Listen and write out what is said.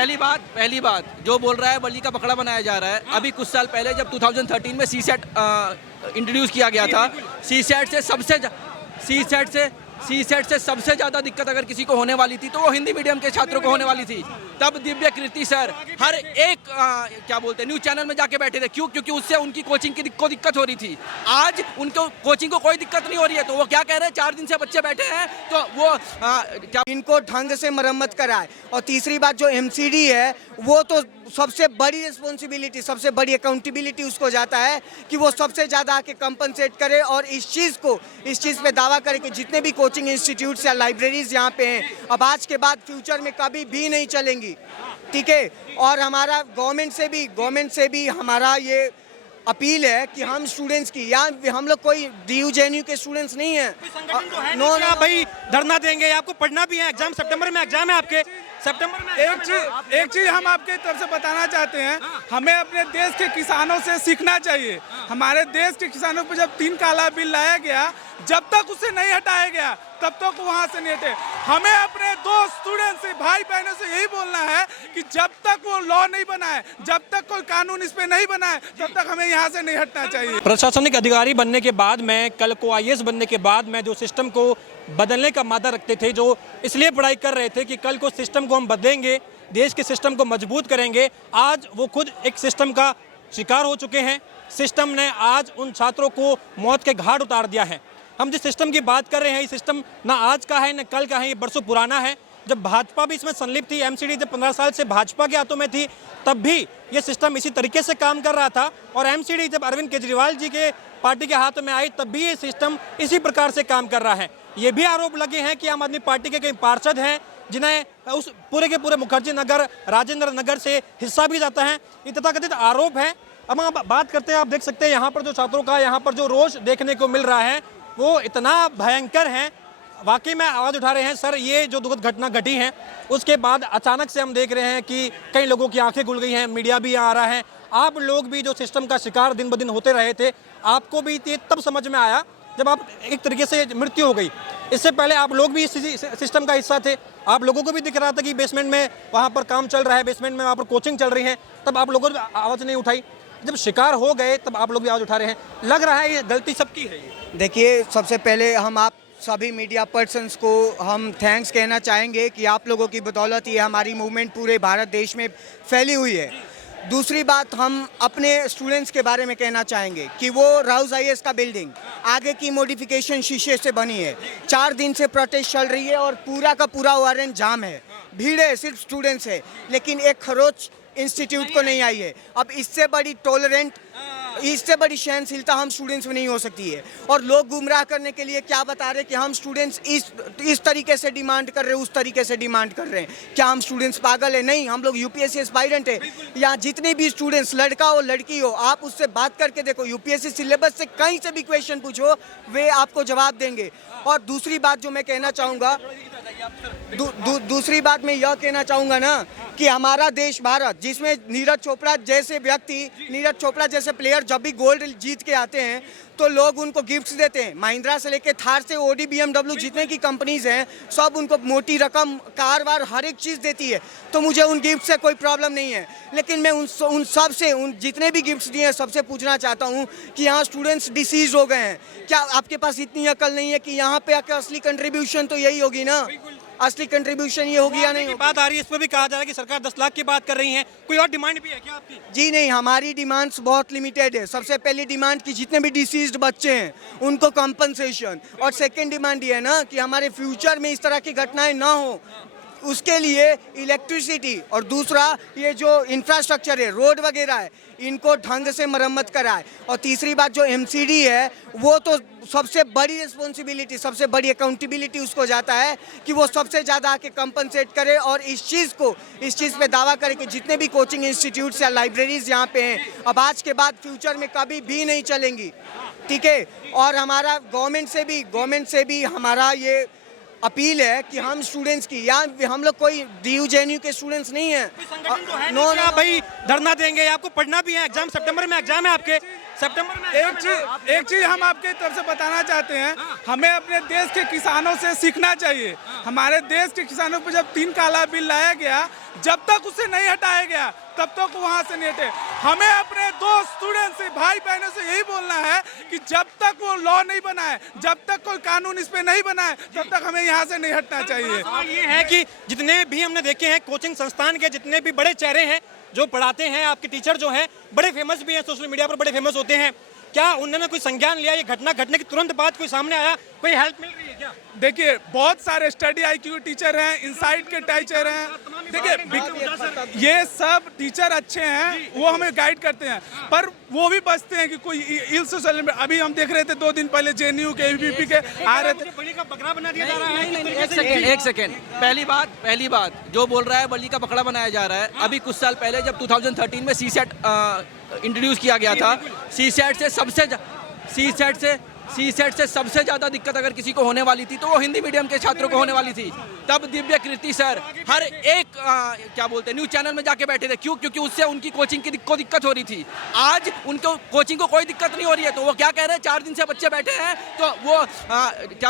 पहली बात जो बोल रहा है बली का बकरा बनाया जा रहा है। अभी कुछ साल पहले जब 2013 में सीसेट इंट्रोड्यूस किया गया था, सीसेट से सबसे ज़्यादा दिक्कत अगर किसी को होने वाली थी तो वो हिंदी मीडियम के छात्रों को होने वाली थी। तब दिव्य कीर्ति सर हर एक क्या बोलते हैं न्यूज़ चैनल में जाके बैठे थे। क्यों? क्योंकि उससे उनकी कोचिंग को दिक्कत हो रही थी। आज उनको कोचिंग को कोई दिक्कत नहीं हो रही है, तो वो क्या कह रहे हैं, 4 दिन से बच्चे बैठे हैं तो वो क्या इनको ढंग से मरम्मत कराए। और तीसरी बात जो एमसीडी है वो तो सबसे बड़ी रिस्पॉन्सिबिलिटी, सबसे बड़ी अकाउंटेबिलिटी उसको जाता है कि वो सबसे ज़्यादा आके कंपनसेट करे और इस चीज़ पे दावा करे कि जितने भी कोचिंग इंस्टीट्यूट्स या लाइब्रेरीज यहाँ पे हैं अब आज के बाद फ्यूचर में कभी भी नहीं चलेंगी, ठीक है। और हमारा गवर्नमेंट से भी हमारा ये अपील है कि हम स्टूडेंट्स की, या हम लोग कोई डीयू जेएनयू के स्टूडेंट्स नहीं हैं। नो भाई धरना देंगे, आपको पढ़ना भी है, एग्जाम सितंबर में एग्जाम है आपके, सितंबर में। एक चीज हम आपके तरफ से बताना चाहते हैं, हमें अपने देश के किसानों से सीखना चाहिए। हमारे देश के किसानों पर जब 3 काला बिल लाया गया, जब तक उसे नहीं हटाया गया तब तक वहाँ से नहीं हटे। हमें अपने दोस्त स्टूडेंट से, भाई बहनों से यही बोलना है कि जब तक वो लॉ नहीं बनाए, जब तक कोई कानून इस पे नहीं बनाए, तब तक हमें यहाँ से नहीं हटना चाहिए। प्रशासनिक अधिकारी बनने के बाद में, कल को आईएएस बनने के बाद में जो सिस्टम को बदलने का मादा रखते थे, जो इसलिए पढ़ाई कर रहे थे कि कल को सिस्टम को हम बदलेंगे, देश के सिस्टम को मजबूत करेंगे, आज वो खुद एक सिस्टम का शिकार हो चुके हैं। सिस्टम ने आज उन छात्रों को मौत के घाट उतार दिया है। हम जिस सिस्टम की बात कर रहे हैं, ये सिस्टम ना आज का है न कल का है, ये बरसों पुराना है। जब भाजपा भी इसमें संलिप्त थी, एमसीडी जब 15 साल से भाजपा के हाथों में थी, तब भी ये सिस्टम इसी तरीके से काम कर रहा था। और एमसीडी जब अरविंद केजरीवाल जी के पार्टी के हाथों में आई, तब भी ये सिस्टम इसी प्रकार से काम कर रहा है। ये भी आरोप लगे हैं कि आम आदमी पार्टी के कई पार्षद हैं जिन्हें उस पूरे के पूरे मुखर्जी नगर, राजेंद्र नगर से हिस्सा भी जाता है। ये तथाकथित आरोप है। अब हम बात करते हैं, आप देख सकते हैं यहाँ पर जो छात्रों का यहाँ पर जो रोष देखने को मिल रहा है वो इतना भयंकर है, वाकई में आवाज़ उठा रहे हैं। सर, ये जो दुखद घटना घटी है उसके बाद अचानक से हम देख रहे हैं कि कई लोगों की आंखें खुल गई हैं, मीडिया भी आ रहा है, आप लोग भी जो सिस्टम का शिकार दिन ब दिन होते रहे थे, आपको भी ये तब समझ में आया जब आप एक तरीके से मृत्यु हो गई। इससे पहले आप लोग भी इस सिस्टम का हिस्सा थे, आप लोगों को भी दिख रहा था कि बेसमेंट में वहाँ पर काम चल रहा है, बेसमेंट में वहाँ पर कोचिंग चल रही है, तब आप लोगों ने आवाज़ नहीं उठाई। जब शिकार हो गए तब आप लोग भी आवाज़ उठा रहे हैं। लग रहा है ये गलती सबकी है। ये देखिए, सबसे पहले हम आप सभी मीडिया पर्सन्स को हम थैंक्स कहना चाहेंगे कि आप लोगों की बदौलत ये हमारी मूवमेंट पूरे भारत देश में फैली हुई है। दूसरी बात, हम अपने स्टूडेंट्स के बारे में कहना चाहेंगे कि वो राउस आईएएस का बिल्डिंग आगे की मॉडिफिकेशन शीशे से बनी है। 4 दिन से प्रोटेस्ट चल रही है और पूरा का पूरा वारंट जाम है, भीड़ है, सिर्फ स्टूडेंट्स है, लेकिन एक खरोच इंस्टीट्यूट को नहीं आई है। अब इससे बड़ी सहनशीलता हम स्टूडेंट्स में नहीं हो सकती है। और लोग गुमराह करने के लिए क्या बता रहे हैं कि हम स्टूडेंट्स इस तरीके से डिमांड कर रहे हैं, उस तरीके से डिमांड कर रहे हैं। क्या हम स्टूडेंट्स पागल है? नहीं, हम लोग यूपीएससी एस्पायरेंट है। यहाँ जितने भी स्टूडेंट्स, लड़का हो लड़की हो, आप उससे बात करके देखो, यूपीएससी सिलेबस से कहीं से भी क्वेश्चन पूछो, वे आपको जवाब देंगे। और दूसरी बात जो मैं कहना चाहूँगा, दूसरी बात मैं यह कहना चाहूँगा ना कि हमारा देश भारत, जिसमें नीरज चोपड़ा जैसे व्यक्ति, नीरज चोपड़ा जैसे प्लेयर जब भी गोल्ड जीत के आते हैं तो लोग उनको गिफ्ट्स देते हैं। महिंद्रा से लेके थार से ओडी बीएमडब्ल्यू जितने की कंपनीज हैं, सब उनको मोटी रकम, कार वार, हर एक चीज़ देती है। तो मुझे उन गिफ्ट से कोई प्रॉब्लम नहीं है, लेकिन मैं उन सब से, उन जितने भी गिफ्ट्स दिए हैं सबसे पूछना चाहता हूँ कि यहाँ स्टूडेंट्स डिसीज हो गए हैं। क्या आपके पास इतनी अकल नहीं है कि यहाँ पे आकर असली कंट्रीब्यूशन तो यही होगी ना, असली कंट्रीब्यूशन ये होगी या नहीं? बात आ रही है, इस पर भी कहा जा रहा है कि सरकार 10 लाख की बात कर रही है। कोई और डिमांड भी है क्या आपकी? जी नहीं, हमारी डिमांड्स बहुत लिमिटेड है। सबसे पहली डिमांड कि जितने भी डिसीज्ड बच्चे हैं उनको कंपनसेशन, और सेकंड डिमांड ये है ना कि हमारे फ्यूचर में इस तरह की घटनाएं ना हो, उसके लिए इलेक्ट्रिसिटी, और दूसरा ये जो इंफ्रास्ट्रक्चर है, रोड वगैरह है, इनको ढंग से मरम्मत कराए। और तीसरी बात जो एमसीडी है वो तो सबसे बड़ी रिस्पॉन्सिबिलिटी, सबसे बड़ी अकाउंटेबिलिटी उसको जाता है कि वो सबसे ज़्यादा आके कंपनसेट करे और इस चीज़ पे दावा करे कि जितने भी कोचिंग इंस्टीट्यूट्स या लाइब्रेरीज यहाँ पे हैं अब आज के बाद फ्यूचर में कभी भी नहीं चलेंगी, ठीक है। और हमारा गवर्नमेंट से भी हमारा ये अपील है कि हम स्टूडेंट्स की, या हम लोग कोई डीयू जेएनयू के स्टूडेंट्स नहीं हैं। नो भाई धरना देंगे, आपको पढ़ना भी है, एग्जाम सितंबर में एग्जाम है आपके, सितंबर में। एक चीज हम आपके तरफ से बताना चाहते हैं, हमें अपने देश के किसानों से सीखना चाहिए। हमारे देश के किसानों पर जब 3 काला बिल लाया गया, जब तक उसे नहीं हटाया गया तब तक वहाँ से नहीं हटे। हमें अपने दोस्त स्टूडेंट से, भाई बहनों से यही बोलना है कि जब तक वो लॉ नहीं बना है, जब तक कोई कानून इस पे नहीं बना है, तब तक हमें यहाँ से नहीं हटना चाहिए। सवाल ये है कि जितने भी हमने देखे हैं कोचिंग संस्थान के जितने भी बड़े चेहरे हैं जो पढ़ाते हैं, आपके टीचर जो हैं बड़े फेमस भी हैं, सोशल मीडिया पर बड़े फेमस होते हैं, क्या उन्होंने कोई संज्ञान लिया? ये घटना घटने के तुरंत बाद कोई सामने आया, कोई हेल्प मिल रही है क्या? देखिए बहुत सारे स्टडी IQ टीचर हैं, इनसाइट के टीचर हैं। देखिए ये सब टीचर अच्छे हैं, वो हमें गाइड करते हैं, पर वो भी बचते हैं कि कोई इल सोशल। अभी हम देख रहे थे 2 दिन पहले JNU के ABVP के आ रहे थे। बलि का बकरा बना दिया जा रहा है। एक सेकेंड पहली बात जो बोल रहा है बलि का बकरा बनाया जा रहा है। अभी कुछ साल पहले जब 2013 में CSET इंट्रोड्यूस किया गया था, CSET से सबसे ज़्यादा दिक्कत अगर किसी को होने वाली थी तो वो हिंदी मीडियम के छात्रों को होने वाली थी। तब दिव्य कीर्ति सर हर एक क्या बोलते हैं न्यूज़ चैनल में जाके बैठे थे। क्यों? क्योंकि उससे उनकी कोचिंग की दिक्कत हो रही थी। आज उनको कोचिंग को कोई दिक्कत नहीं हो रही है, तो वो क्या कह रहे हैं, 4 दिन से बच्चे बैठे हैं तो वो क्या